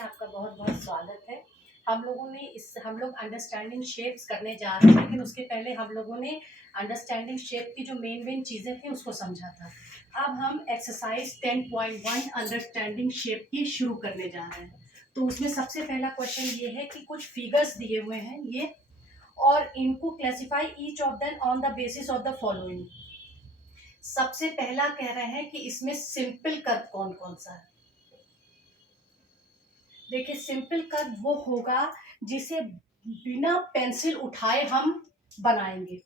में आपका बहुत बहुत स्वागत है। हम लोग अंडरस्टैंडिंग शेप्स करने जा रहे हैं, लेकिन उसके पहले हम लोगों ने अंडरस्टैंडिंग शेप की जो मेन चीज़ें थी उसको समझा था। अब हम एक्सरसाइज 10.1 अंडरस्टैंडिंग शेप की शुरू करने जा रहे हैं। तो उसमें सबसे पहला क्वेश्चन ये है कि कुछ फिगर्स दिए हुए हैं ये, और इनको classify each of them on the basis of the following. सबसे पहला कह रहे हैं कि इसमें सिंपल कर्व कौन कौन सा है। देखिए, सिंपल कर्व वो होगा जिसे बिना पेंसिल उठाए हम बनाएंगे,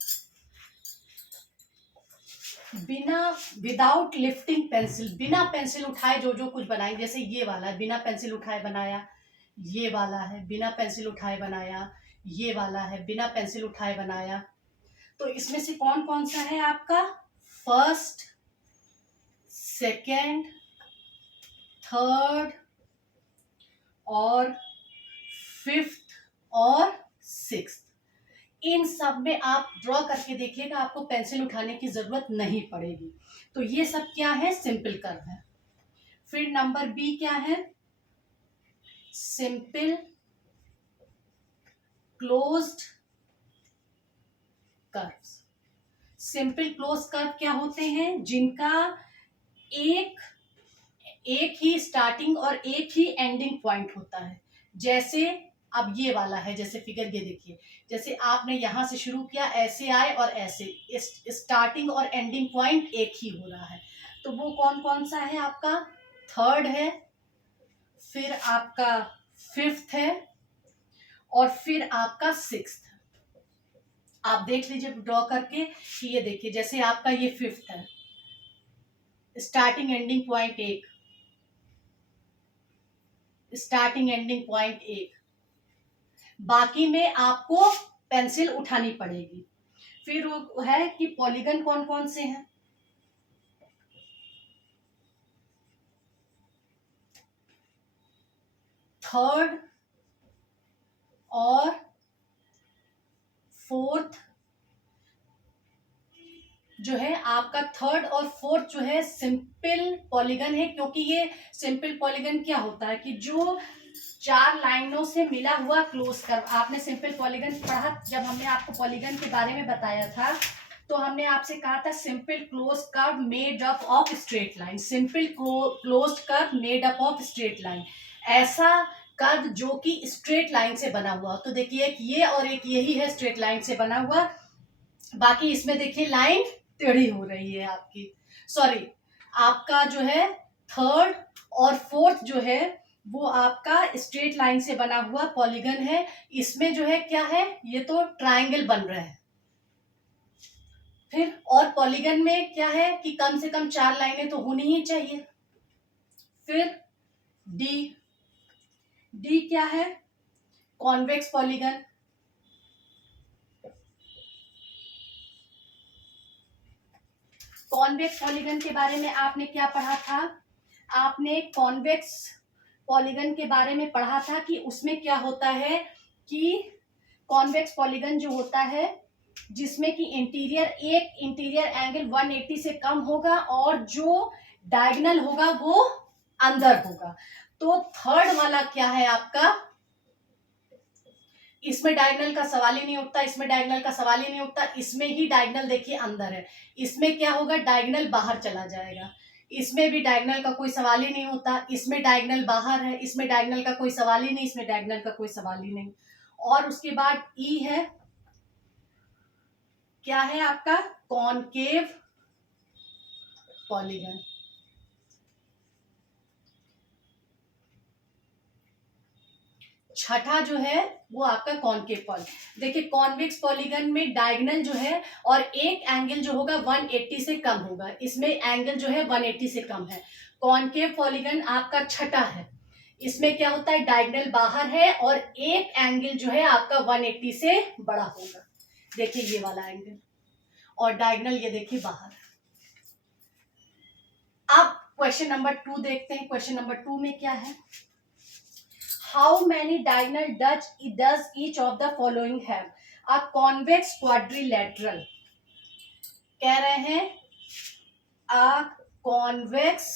विदाउट लिफ्टिंग पेंसिल, बिना पेंसिल उठाए जो जो कुछ बनाएंगे। जैसे ये वाला है, बिना पेंसिल उठाए बनाया। ये वाला है, बिना पेंसिल उठाए बनाया। ये वाला है, बिना पेंसिल उठाए बनाया। तो इसमें से कौन कौन सा है आपका? फर्स्ट, सेकेंड, थर्ड और फिफ्थ और सिक्स्थ। इन सब में आप ड्रॉ करके देखिएगा, आपको पेंसिल उठाने की जरूरत नहीं पड़ेगी। तो ये सब क्या है? सिंपल कर्व है। फिर नंबर बी क्या है? Simple closed curves. Simple close curve क्या होते हैं? जिनका एक ही स्टार्टिंग और एक ही एंडिंग पॉइंट होता है। जैसे अब ये वाला है, जैसे फिगर ये देखिए, जैसे आपने यहां से शुरू किया, ऐसे आए और ऐसे, स्टार्टिंग और एंडिंग पॉइंट एक ही हो रहा है। तो वो कौन कौन सा है आपका? थर्ड है, फिर आपका फिफ्थ है और फिर आपका सिक्स्थ। आप देख लीजिए ड्रॉ करके कि ये देखिए, जैसे आपका ये फिफ्थ है, स्टार्टिंग एंडिंग पॉइंट एक, स्टार्टिंग एंडिंग पॉइंट एक। बाकी में आपको पेंसिल उठानी पड़ेगी। फिर वो है कि पॉलीगन कौन कौन से हैं? थर्ड और फोर्थ जो है आपका, थर्ड और फोर्थ जो है सिंपल पॉलीगन है। क्योंकि ये सिंपल पॉलीगन क्या होता है कि जो चार लाइनों से मिला हुआ क्लोज कर्व। आपने सिंपल पॉलीगन पढ़ा, जब हमने आपको पॉलीगन के बारे में बताया था तो हमने आपसे कहा था simple close curve made up of straight line. Simple close curve made up of straight line, ऐसा कर्व जो कि स्ट्रेट लाइन से बना हुआ। तो देखिए, एक ये और एक यही है स्ट्रेट लाइन से बना हुआ। बाकी इसमें देखिए लाइन टेढ़ी हो रही है आपकी। सॉरी, आपका जो है थर्ड और फोर्थ जो है वो आपका स्ट्रेट लाइन से बना हुआ पॉलीगन है। इसमें जो है क्या है? ये तो ट्रायंगल बन रहा है। फिर और पॉलीगन में क्या है कि कम से कम चार लाइनें तो होनी ही चाहिए। फिर डी, डी क्या है? Convex polygon. कॉन्वेक्स पॉलीगन के बारे में आपने क्या पढ़ा था? आपने कॉन्वेक्स पॉलीगन के बारे में पढ़ा था कि उसमें क्या होता है कि कॉन्वेक्स पॉलीगन जो होता है जिसमें कि एक इंटीरियर एंगल 180 से कम होगा और जो डायगोनल होगा वो अंदर होगा। तो थर्ड वाला क्या है आपका? इसमें डायगोनल का सवाल ही नहीं उठता, इसमें डायगोनल का सवाल ही नहीं उठता। इसमें ही डायगोनल देखिए अंदर है, इसमें क्या होगा? डायगोनल बाहर चला जाएगा। इसमें भी डायगोनल का कोई सवाल ही नहीं होता, इसमें डायगोनल बाहर है, इसमें डायगोनल का कोई सवाल ही नहीं, इसमें डायगोनल का कोई सवाल ही नहीं। और उसके बाद ई है, क्या है आपका? Concave polygon. छठा जो है वो आपका कॉनकेव पॉलीगन। देखिए, कॉन्वेक्स पॉलीगन में डायगोनल जो है और एक एंगल जो होगा 180 से कम होगा, इसमें एंगल जो है 180 से कम है। कॉनकेव पॉलीगन आपका छठा है, इसमें क्या होता है? डायगोनल बाहर है और एक एंगल जो है आपका 180 से बड़ा होगा। देखिए ये वाला एंगल, और डायगोनल ये देखिए बाहर। अब क्वेश्चन नंबर 2 देखते हैं। क्वेश्चन नंबर 2 में क्या है? How many diagonal does each of the following have? A convex quadrilateral, कह रहे हैं a convex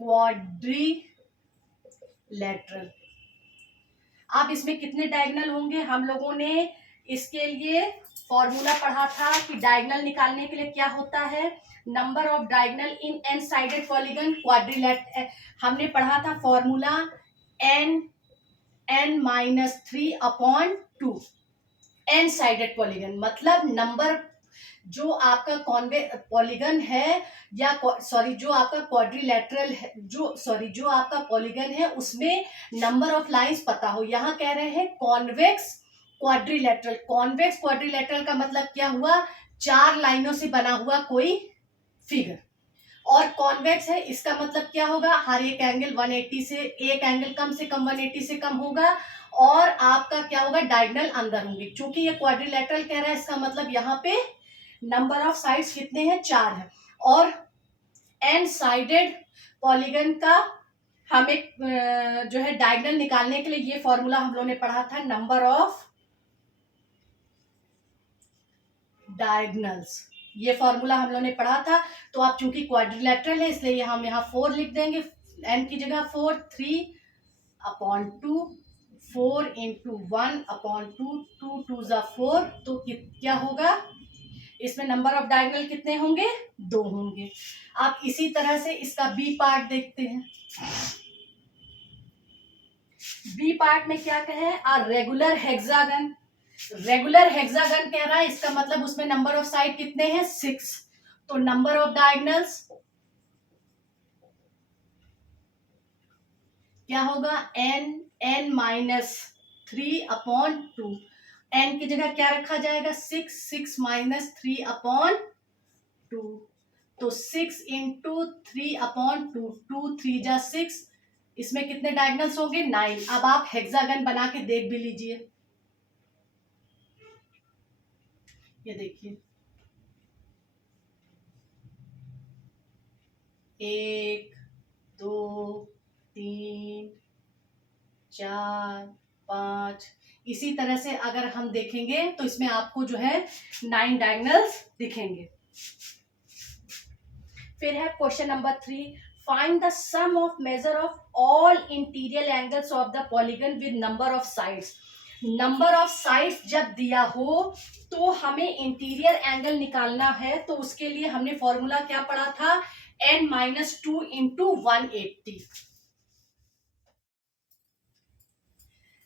quadrilateral लेटरल। अब इसमें कितने डायगोनल होंगे? हम लोगों ने इसके लिए फॉर्मूला पढ़ा था कि डायगोनल निकालने के लिए क्या होता है, number of diagonal in N sided polygon quadrilateral. हमने पढ़ा था formula n-3/2। N sided polygon मतलब नंबर जो आपका पॉलीगन है या जो आपका क्वाड्रिलेटरल है, जो आपका पॉलीगन है उसमें नंबर ऑफ लाइंस पता हो। यहाँ कह रहे हैं कॉन्वेक्स क्वाड्रिलेटरल। कॉन्वेक्स क्वाड्रिलेटरल का मतलब क्या हुआ? 4 लाइनों से बना हुआ कोई फिगर। और कॉन्वेक्स है इसका मतलब क्या होगा? हर एक एंगल 180 से, एक एंगल कम से कम 180 से कम होगा और आपका क्या होगा? डायगोनल अंदर होंगे। क्योंकि ये क्वाड्रिलेटरल कह रहा है इसका मतलब यहाँ पे नंबर ऑफ साइड्स कितने हैं? 4 है। और एन साइडेड पॉलीगन का हमें जो है डायगोनल निकालने के लिए ये फॉर्मूला हम लोगों ने पढ़ा था, नंबर ऑफ डायगोनल्स। ये फॉर्मूला हम लोगों ने पढ़ा था। तो आप चूंकि क्वाड्रिलेटरल है इसलिए हम यहाँ 4 लिख देंगे, n की जगह 4, 3/2, 4 × 1/2, 2 2 ज़ा 4। तो क्या होगा? इसमें नंबर ऑफ डायगोनल कितने होंगे? 2 होंगे। आप इसी तरह से इसका बी पार्ट देखते हैं। बी पार्ट में क्या कहे? A regular hexagon. Regular hexagon कह रहा है इसका मतलब उसमें नंबर ऑफ साइड कितने हैं? 6। तो नंबर ऑफ डायगोनल्स क्या होगा? n-3/2। n की जगह क्या रखा जाएगा? 6, 6 - 3/2। तो 6 × 3/2, 2 3 ज़ा 6। इसमें कितने डायगोनल्स होंगे? 9। अब आप हेक्सागन बना के देख भी लीजिए। ये देखिए, 1 2 3 4 5। इसी तरह से अगर हम देखेंगे तो इसमें आपको जो है 9 डायगोनल्स दिखेंगे। फिर है question number 3, find the sum of measure of all interior angles of the polygon with number of sides. Number of sides जब दिया हो तो हमें इंटीरियर एंगल निकालना है। तो उसके लिए हमने फॉर्मूला क्या पढ़ा था? n-2 × 180।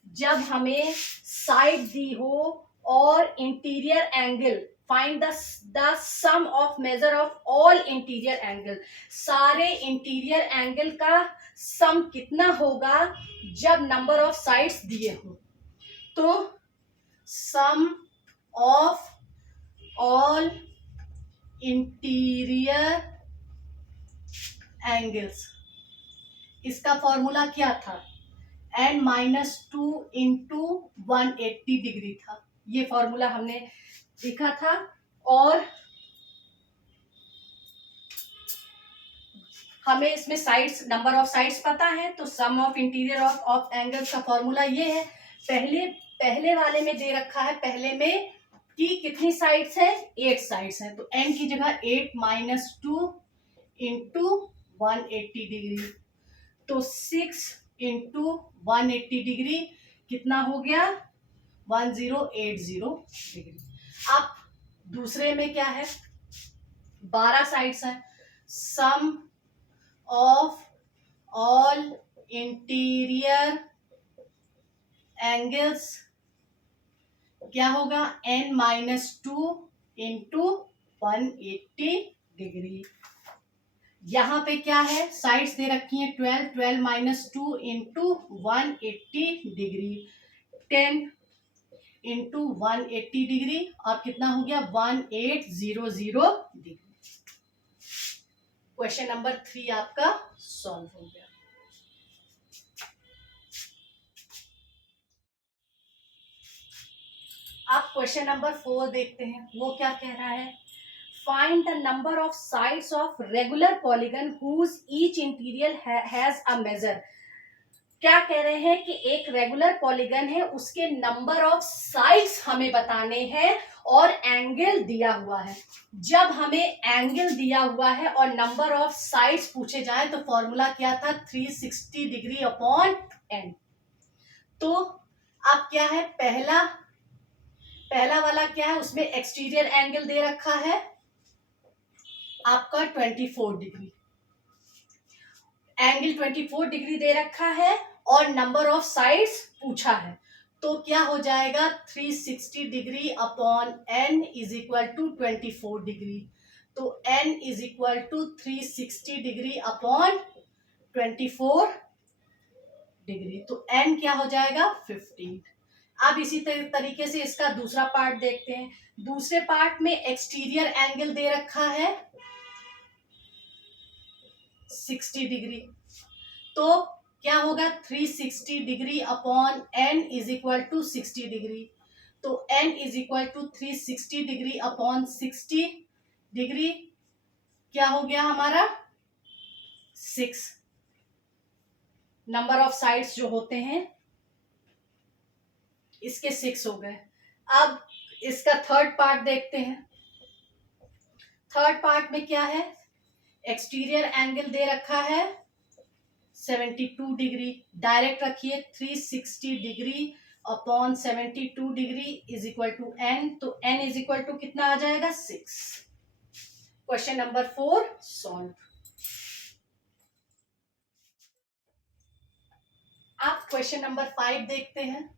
जब हमें साइड दी हो और interior angle, find the sum of measure of all interior angle, सारे इंटीरियर एंगल का सम कितना होगा जब नंबर ऑफ साइड्स दिए हो। तो सम ऑफ ऑल इंटीरियर एंगल्स, इसका फॉर्मूला क्या था? n-2 × 180 डिग्री था। ये फॉर्मूला हमने लिखा था। और हमें इसमें साइड्स, नंबर ऑफ साइड्स पता है। तो सम ऑफ इंटीरियर ऑफ एंगल्स का फॉर्मूला ये है। पहले वाले में दे रखा है, पहले में कि कितनी साइड्स है? 8 साइड्स है। तो n की जगह 8 - 2 × 180 डिग्री। तो 6 × 180 डिग्री कितना हो गया? 1080 डिग्री। अब दूसरे में क्या है? 12 साइड्स है। Sum of all interior angles क्या होगा? n-2 × 180 degree. यहाँ पे क्या है? साइड्स दे रखी हैं 12, 12 - 2 × 180 डिग्री, 10 × 180 डिग्री। और कितना हो गया? 1800 डिग्री। क्वेश्चन नंबर 3 आपका सॉल्व हो गया। अब क्वेश्चन नंबर 4 देखते हैं, वो क्या कह रहा है? Find the number of sides of regular polygon whose each interior has a measure। क्या कह रहे हैं कि एक रेगुलर पॉलीगन है, उसके नंबर ऑफ साइड्स हमें बताने हैं और एंगल दिया हुआ है। जब हमें एंगल दिया हुआ है और नंबर ऑफ साइड्स पूछे जाए तो फॉर्मूला क्या था, 360 डिग्री अपॉन n। तो अब क्या है, पहला वाला क्या है, उसमें एक्सटीरियर एंगल दे रखा है आपका 24 डिग्री, एंगल 24 डिग्री दे रखा है और नंबर ऑफ साइड्स पूछा है। तो क्या हो जाएगा, 360 degree upon n is equal to 24 degree. तो n is equal to 360 degree upon 24 degree. तो n क्या हो जाएगा, 15। अब इसी तरीके से इसका दूसरा पार्ट देखते हैं। दूसरे पार्ट में एक्सटीरियर एंगल दे रखा है 60 डिग्री। तो क्या होगा, 360 degree upon n is equal to 60 degree. तो n is equal to 360 degree upon 60 degree क्या हो गया हमारा, 6। नंबर ऑफ साइड्स जो होते हैं इसके 6 हो गए। अब इसका थर्ड पार्ट देखते हैं। थर्ड पार्ट में क्या है, एक्सटीरियर एंगल दे रखा है 72 डिग्री। डायरेक्ट रखिए, 360 degree upon 72 degree is equal to n। तो n इज इक्वल टू कितना आ जाएगा, 6। Question number 4 solve. आप क्वेश्चन नंबर 5 देखते हैं।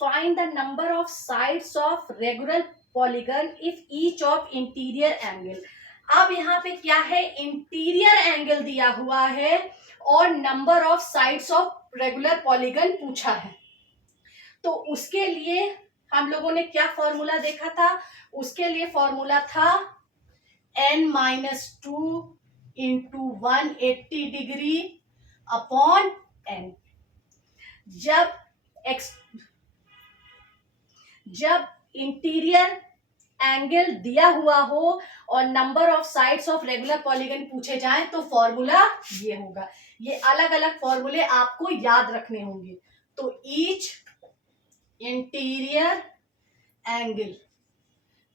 Find the number of sides of regular polygon if each of interior angle. अब यहाँ पे क्या है, इंटीरियर एंगल दिया हुआ है और number of sides of regular polygon पूछा है। तो उसके लिए हम लोगों ने क्या फॉर्मूला देखा था, उसके लिए फॉर्मूला था n-2 into 180 degree upon n। जब इंटीरियर एंगल दिया हुआ हो और number of sides of regular polygon पूछे जाएं तो फॉर्मूला ये होगा। ये अलग अलग फॉर्मूले आपको याद रखने होंगे। तो ईच इंटीरियर एंगल,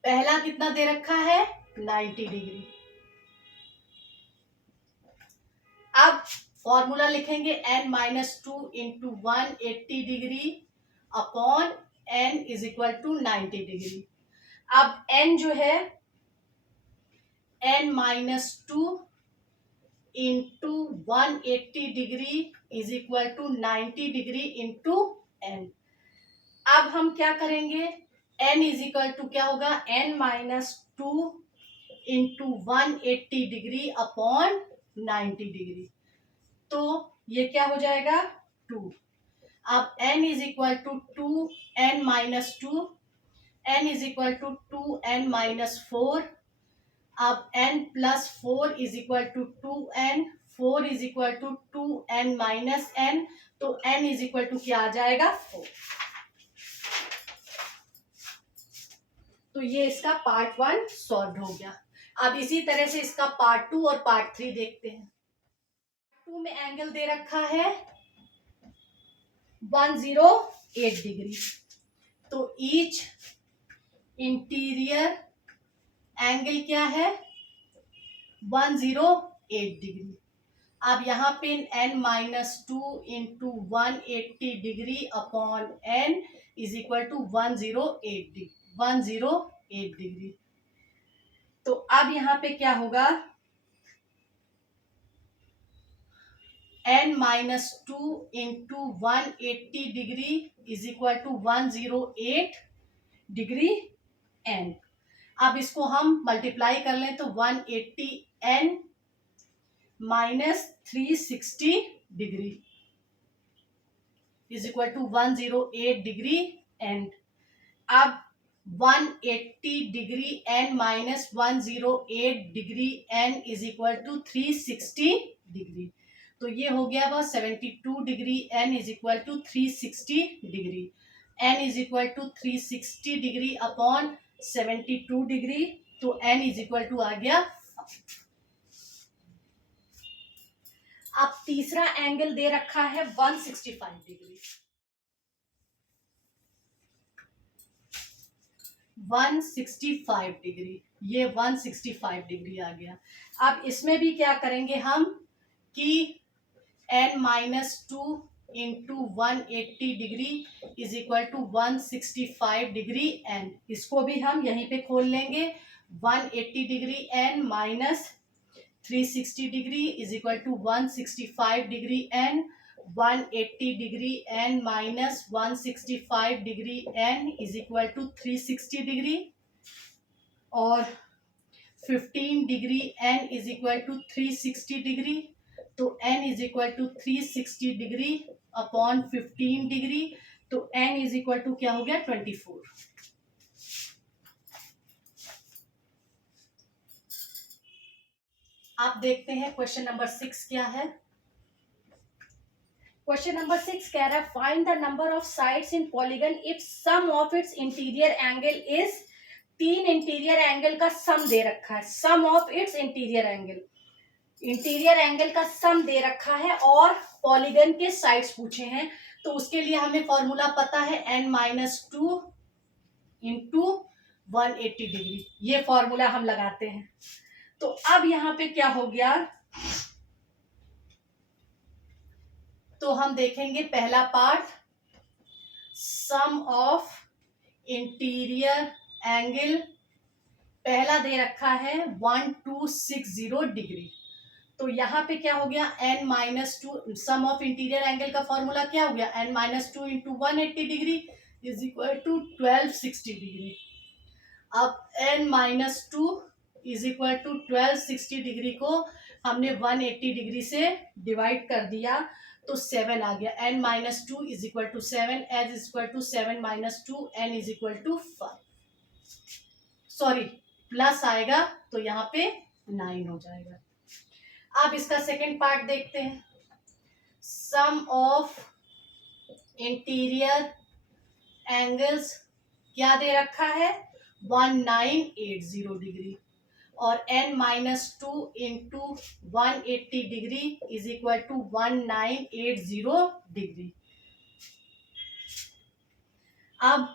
पहला कितना दे रखा है, 90 डिग्री। अब फॉर्मूला लिखेंगे n-2 into 180 degree upon n is equal to 90 degree. अब n जो है n-2 into 180 degree is equal to 90 degree into n। अब हम क्या करेंगे, n इज इक्वल टू क्या होगा, n-2 into 180 degree upon 90 degree. तो ये क्या हो जाएगा, 2। अब n is equal to 2n-2, n is equal to 2n-4। अब n plus 4 is equal to 2n, 4 is equal to 2n-n। तो n इज इक्वल टू क्या आ जाएगा, 4। तो ये इसका पार्ट 1 सॉल्व हो गया। अब इसी तरह से इसका पार्ट 2 और पार्ट 3 देखते हैं। 2 में एंगल दे रखा है 108 डिग्री। तो ईच इंटीरियर एंगल क्या है, 108 डिग्री। अब यहाँ पे n-2 into 180 degree upon n is equal to 108 degree. तो अब यहाँ पे क्या होगा, n-2 into 180 degree is equal to 108 degree n। अब इसको हम मल्टीप्लाई कर लें तो 180 n minus 360 degree is equal to 108 degree n। अब 180 degree n minus 108 degree n is equal to 360 degree. तो ये हो गया वह 72 degree n is equal to 360 degree. n is equal to 360 degree upon 72 degree. तो n इज इक्वल टू आ गया। अब तीसरा एंगल दे रखा है 165 डिग्री। 165 डिग्री, ये 165 डिग्री आ गया। अब इसमें भी क्या करेंगे हम कि n-2 into 180 degree is equal to 165 degree n, इसको भी हम यहीं पे खोल लेंगे। 180 degree n minus 360 degree is equal to 165 degree n, 180 degree n minus 165 degree n is equal to 360 degree, और 15 degree n is equal to 360 degree, तो n is equal to 360 degree upon 15 degree, तो n is equal to क्या हो गया 24। आप देखते हैं question number 6 क्या है। क्वेश्चन नंबर 6 कह रहा है find the number of sides in polygon if sum of its interior angle is, 3 interior angle का सम दे रखा है, sum of its interior angle, interior angle का सम दे रखा है और पॉलीगन के साइड्स पूछे हैं। तो उसके लिए हमें फॉर्मूला पता है n-2 इंटू 180 डिग्री, ये फॉर्मूला हम लगाते हैं। तो अब यहां पे क्या हो गया, तो हम देखेंगे पहला part, sum of interior angle पहला दे रखा है 1260 डिग्री, तो यहाँ पे क्या हो गया n-2, sum of interior angle का फॉर्मूला क्या हो गया n-2 into 180 degree is equal to 1260 degree. अब n-2 is equal to 1260 degree को हमने 180 डिग्री से डिवाइड कर दिया तो 7 आ गया, n-2 इज इक्वल टू 7, एज is equal to 7 minus 2, n is equal to 5, sorry plus आएगा तो यहाँ पे 9 हो जाएगा। अब इसका सेकेंड पार्ट देखते हैं, सम ऑफ इंटीरियर एंगल्स क्या दे रखा है 1980 डिग्री, और n-2 into 180 degree is equal to 1980 degree. अब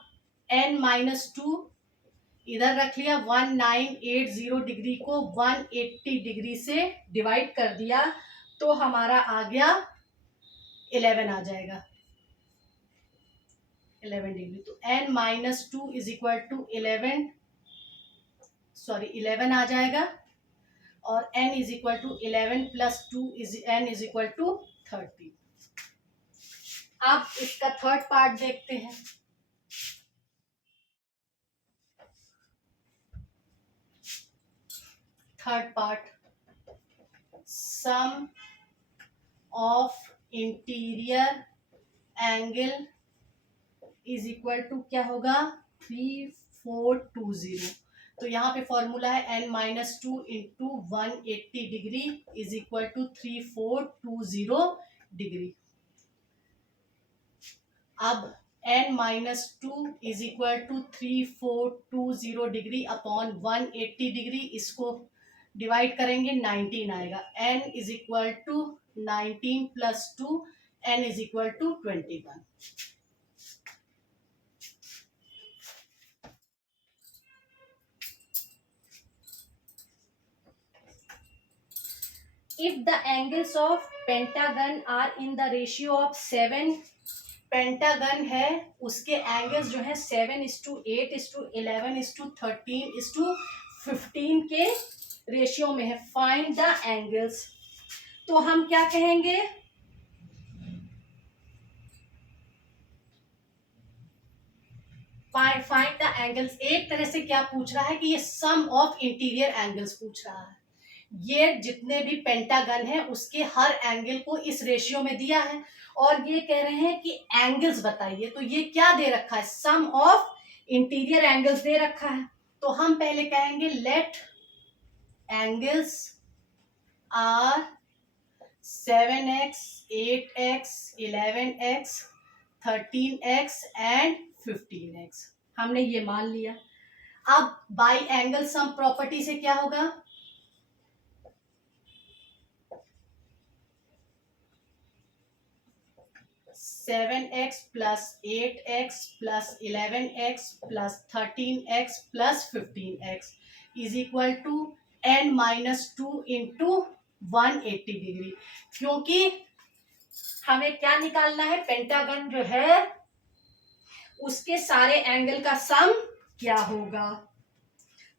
n-2 इधर रख लिया, 1980 डिग्री को 180 डिग्री से डिवाइड कर दिया तो हमारा आ गया 11 आ जाएगा, 11 डिग्री। तो n-2 is equal to 11, sorry 11 आ जाएगा, और n is equal to 11 plus 2 is n is equal to 30। अब इसका थर्ड पार्ट देखते हैं, third part, sum of interior angle is equal to क्या होगा 3420। तो यहाँ पे फॉर्मूला है n-2 into 180 degree is equal to 3420 degree. अब n-2 is equal to 3420 degree upon 180 degree, इसको डिवाइड करेंगे 19 आएगा, n is equal to 19 plus 2, n is equal to 21। If the angles of pentagon are in the ratio of 7, pentagon है उसके angles जो है 7:8:11:13:15 के ratio में है, फाइंड द एंगल्स। तो हम क्या कहेंगे, फाइंड द एंगल्स, एक तरह से क्या पूछ रहा है कि ये सम ऑफ इंटीरियर एंगल्स पूछ रहा है, ये जितने भी पेंटागन है उसके हर एंगल को इस रेशियो में दिया है और ये कह रहे हैं कि एंगल्स बताइए। तो ये क्या दे रखा है, सम ऑफ इंटीरियर एंगल्स दे रखा है। तो हम पहले कहेंगे late angles are 7x, 8x, 11x, 13x and 15x, हमने ये मान लिया। अब बाई एंगल सम प्रॉपर्टी से क्या होगा, 7x plus 8x plus 11x plus 13x plus 15x is equal to n-2 into 180 degree. क्योंकि हमें क्या निकालना है, पेंटागन जो है उसके सारे एंगल का सम क्या होगा।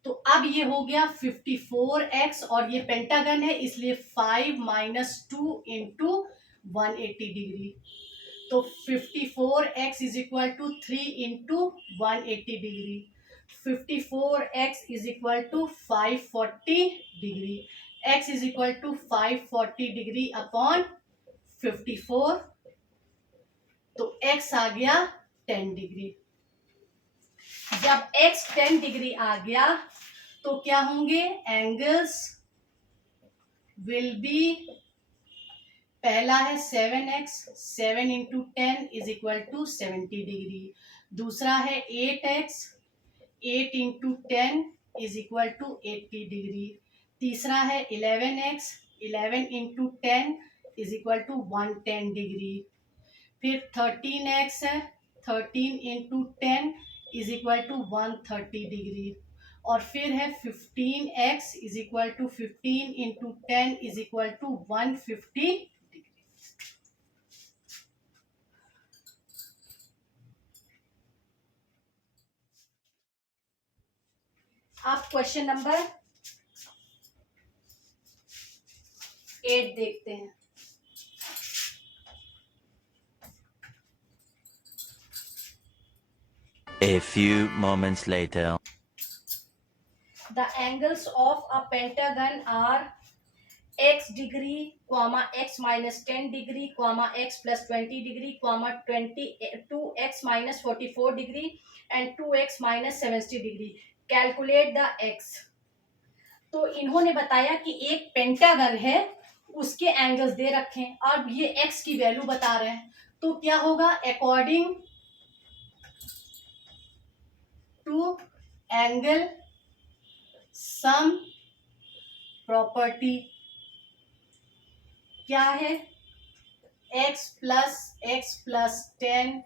तो अब ये हो गया 54x और ये पेंटागन है इसलिए 5-2 इंटू 180 डिग्री। तो 54x is equal to 3 into 180 degree. 54x is equal to 540 degree. x is equal to 540 degree upon 54, तो x आ गया 10 डिग्री। जब x 10 डिग्री आ गया तो क्या होंगे, एंगल्स विल बी, पहला है 7x, 7 into 10 is equal to 70 degree. दूसरा है 8x, 8 into 10 is equal to 80 degree. तीसरा है 11x, 11 into 10 is equal to 110 degree. फिर 13x है, 13 into 10 is equal to 130 degree. और फिर है 15x is equal to 15 into 10 is equal to 150 degree. आप क्वेश्चन नंबर 8 देखते हैं। A few moments later. The angles of a pentagon are x degree, comma x minus 10 degree, comma x plus 20 degree, comma 2x minus 44 degree and 2x minus 70 degree. Calculate the x. तो इन्होंने बताया कि एक pentagon है उसके angles दे रखे हैं और ये x की वैल्यू बता रहे हैं। तो क्या होगा, according to angle sum property क्या है, x plus 10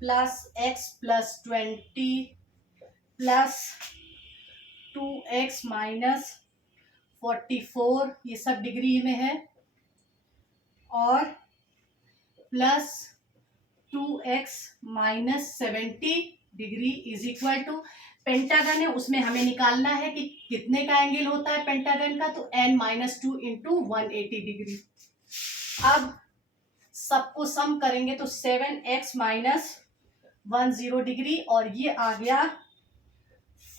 plus x plus 20 plus 2x minus 44, ये सब डिग्री में है, और plus 2x minus 70 degree is equal to, pentagon है उसमें हमें निकालना है कि कितने का एंगल होता है पेंटागन का, तो n-2 इंटू 180 डिग्री। अब सबको सम करेंगे तो 7x माइनस 10 डिग्री और ये आ गया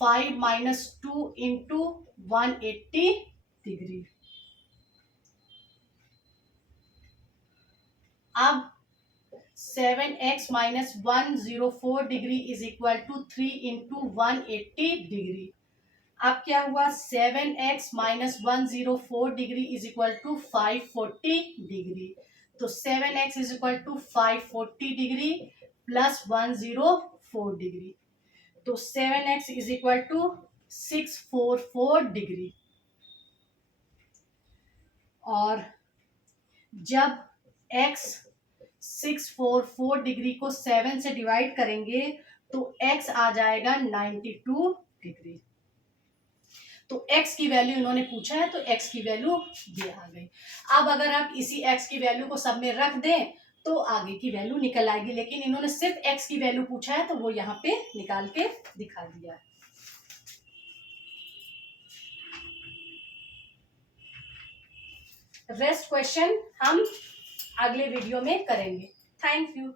5-2 इंटू 180 डिग्री। अब 7x minus 104 degree is equal to 3 into 180 degree. अब क्या हुआ, 7x minus 104 degree is equal to 540 degree. तो 7x is equal to 540 degree plus 104 degree, तो 7x is equal to 644 degree. और जब x 644 डिग्री को 7 से डिवाइड करेंगे तो x आ जाएगा 92 डिग्री। तो x की वैल्यू इन्होंने पूछा है तो x की वैल्यू ये आ गई। अब अगर आप इसी x की वैल्यू को सब में रख दें तो आगे की वैल्यू निकल आएगी, लेकिन इन्होंने सिर्फ x की वैल्यू पूछा है तो वो यहाँ पे निकाल के दिखा दिया है। रेस्ट क्वेश्चन हम अगले वीडियो में करेंगे। Thank you.